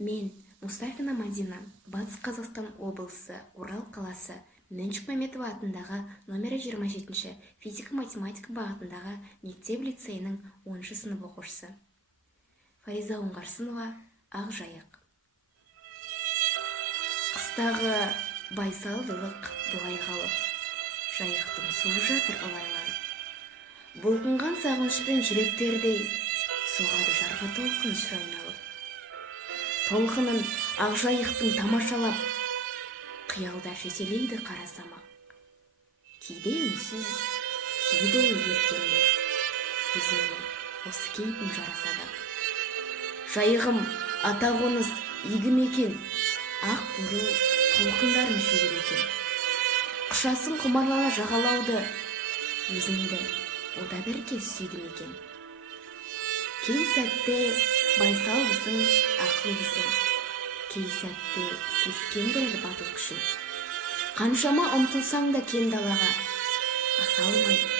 Мен Мустафина Мадина, Батыс Қазақстан облысы, Орал қаласы, Мәншүк Мәметова атындағы номері 27-ші физика-математика бағытындағы мектеп-лицейінің 10-шы сынып оқушысы. Фариза Оңғарсынова, Ақжайық. Қыстағы байсалдылық бұлай қалып, жайықтың суы жатыр ылайланып. Бұлқынған сағынышпен жүректердей, соғады жарға толқын шыр айналып. Толқынын Ақжайықтың тамашалап, қиялда жетелейді қара самақ. Кейде үнсіз, кейде ол еркелес, өзіме осы кейпім жараса да. Жайығым атақоныс игі мекен, ақ бурыл толқындарын жүрер екен. Құшасын құмарлана жағалауды, өзіңді ода бір кез сүйдім екен. Кей сәтте байсалдысың, ақылдысың, кей сәтте сескендірер батыл күшін. Қаншама ұмтылсаң да кен далаға, аса алмай